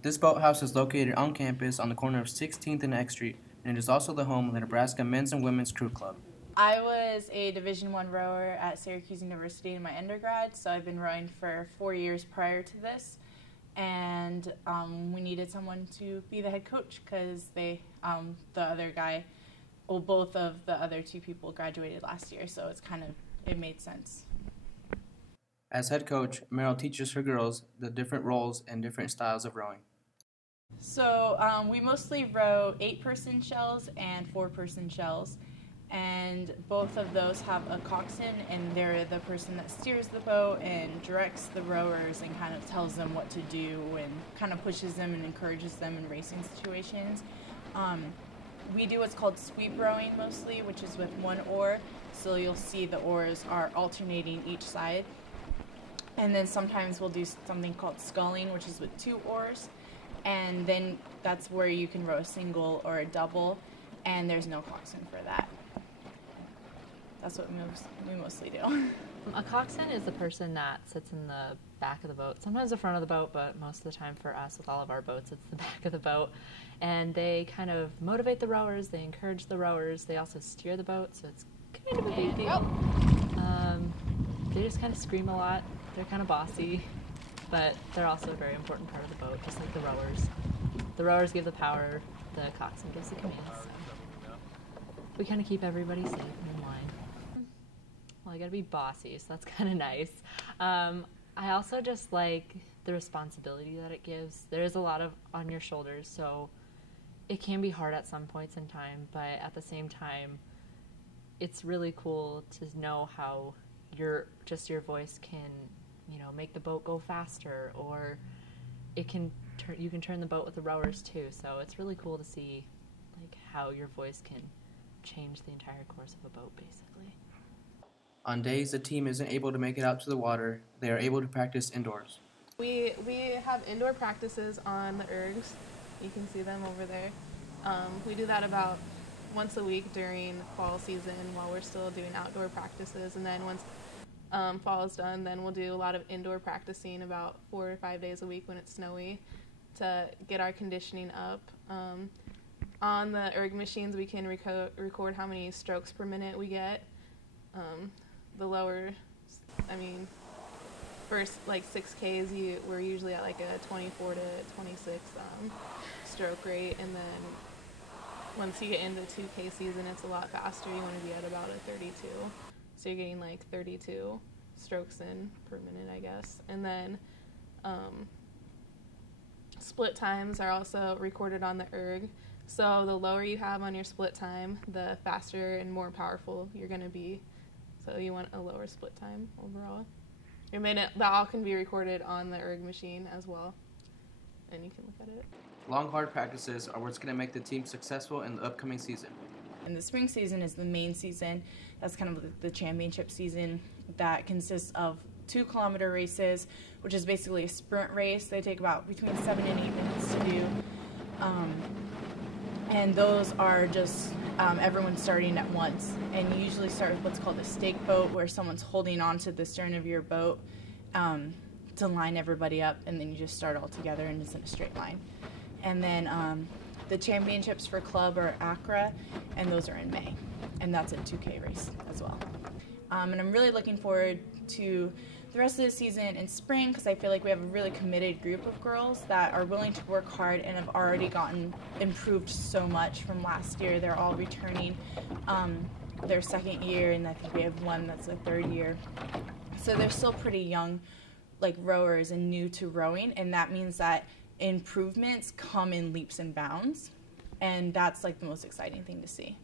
This boathouse is located on campus on the corner of 16th and X Street, and it is also the home of the Nebraska Men's and Women's Crew Club. I was a Division I rower at Syracuse University in my undergrad, so I've been rowing for 4 years prior to this. And we needed someone to be the head coach because the other guy, well, both of the other two people graduated last year, so it made sense. As head coach, Meryl teaches her girls the different roles and different styles of rowing. So we mostly row 8-person shells and 4-person shells. And both of those have a coxswain, and they're the person that steers the boat and directs the rowers and kind of tells them what to do and kind of pushes them and encourages them in racing situations. We do what's called sweep rowing mostly, which is with one oar. So you'll see the oars are alternating each side. And then sometimes we'll do something called sculling, which is with 2 oars. And then that's where you can row a single or a double, and there's no coxswain for that. That's what we mostly do. A coxswain is the person that sits in the back of the boat, sometimes the front of the boat, but most of the time for us with all of our boats, it's the back of the boat. And they kind of motivate the rowers, they encourage the rowers, they also steer the boat, so it's kind of a big deal. They just kind of scream a lot, they're kind of bossy, but they're also a very important part of the boat, just like the rowers. The rowers give the power, the coxswain gives the commands. So we kind of keep everybody safe and in line. Well, I gotta be bossy, so that's kind of nice. I also just like the responsibility that it gives. There is a lot on your shoulders, so it can be hard at some points in time, but at the same time, it's really cool to know how your voice can, make the boat go faster, or you can turn the boat with the rowers too. So it's really cool to see how your voice can change the entire course of a boat, basically. On days the team isn't able to make it out to the water, they are able to practice indoors. We have indoor practices on the ergs. You can see them over there. We do that about once a week during fall season while we're still doing outdoor practices, and then once fall is done, then we'll do a lot of indoor practicing about 4 or 5 days a week when it's snowy to get our conditioning up. On the erg machines, we can record how many strokes per minute we get. The lower, first 6Ks, we're usually at a 24 to 26 stroke rate, and then once you get into 2K season, it's a lot faster. You want to be at about a 32. So you're getting 32 strokes in per minute, I guess. And then split times are also recorded on the erg. So the lower you have on your split time, the faster and more powerful you're going to be. So you want a lower split time overall. Your minute, that all can be recorded on the erg machine as well, and you can look at it. Long, hard practices are what's going to make the team successful in the upcoming season. And the spring season is the main season. That's kind of the championship season that consists of 2-kilometer races, which is basically a sprint race. They take about between 7 and 8 minutes to do. And those are just everyone starting at once. And you usually start with what's called a stake boat, where someone's holding onto the stern of your boat to line everybody up, and then you just start all together and it's in a straight line. And then the championships for club are Accra, and those are in May. And that's a 2K race as well. And I'm really looking forward to the rest of the season in spring, because I feel like we have a really committed group of girls that are willing to work hard and have already improved so much from last year. They're all returning their second year, and I think we have one that's a third year. So they're still pretty young, rowers and new to rowing, and that means that improvements come in leaps and bounds, and that's the most exciting thing to see.